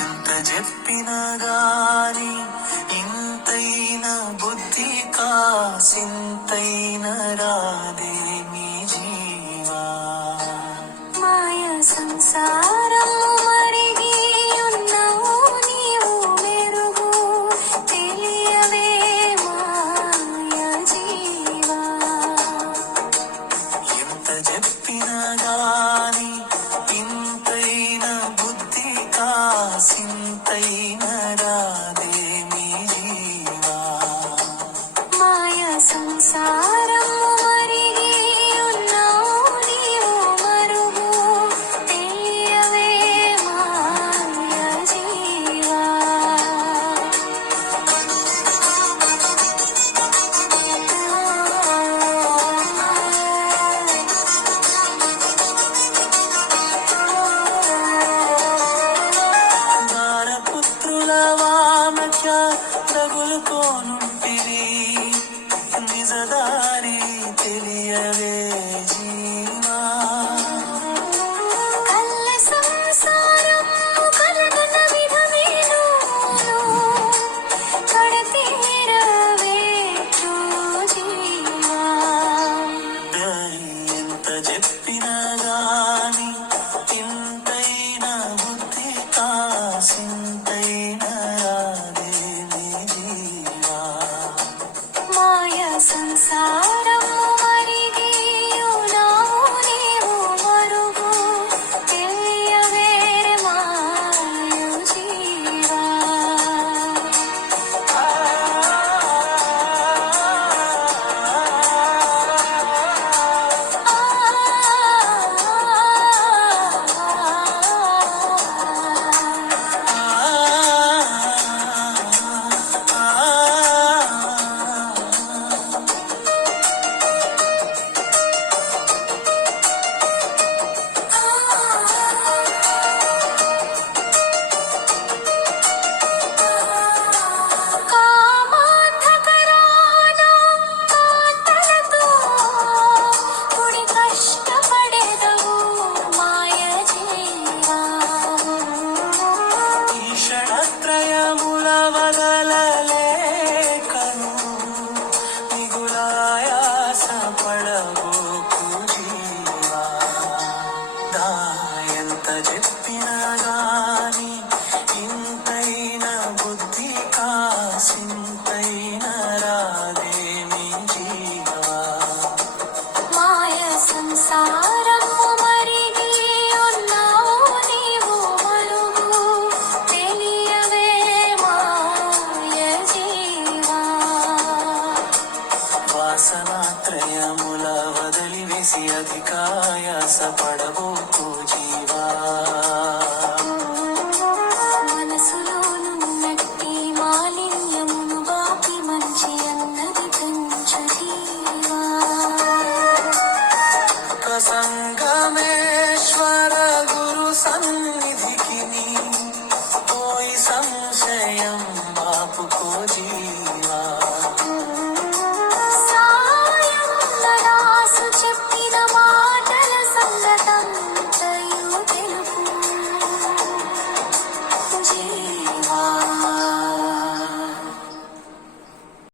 ఎంత చెప్పినా గాని ఇంతైన బుద్ధి కాసింతైన రాదే మీ జీవా మాయ సంసారం మరిగి ఉన్నావు నీవు మెరుగు తెలియవే మాయ జీవా ఎంత చెప్పినా గాని ఇంతైన బుద్ధి కాసింతైన రాదే మీ జీవా మాయ సంసారం మరిగి ఉన్నావు నీవు మరుగు తెలియవే మాయ జీవా దారపుత్రుల వామచ తగులుకోనుంటివి నిజదారి తెలియవే జీవా కల్ల సంసారం కలగన విధమేను కడతీరవే జీవా ఎంత చెప్పినా గాని ఇంతైన బుద్ధి కాసింతైన రాదే మీ జీవా మాయ సంసారం మరిగి ఉన్నావు నీవు మరుగు తెలియవే మాయ జీవా కామాంధకరాన కాంతలతో కుడి కష్టపడెదవు మాయ జీవా ఈషణత్రయముల వదలలేకను మిగులాయాస పడబోకు జీవా ఎంత చెప్పినా గాని ఇంతైన బుద్ధి కాసింతైన రాదే మీ జీవా మాయ సంసారం మరిగి ఉన్నావు నీవు మరుగు తెలియవే మాయ జీవా వాసనాత్రయముల వదిలివేసి అధికాయాస పడబో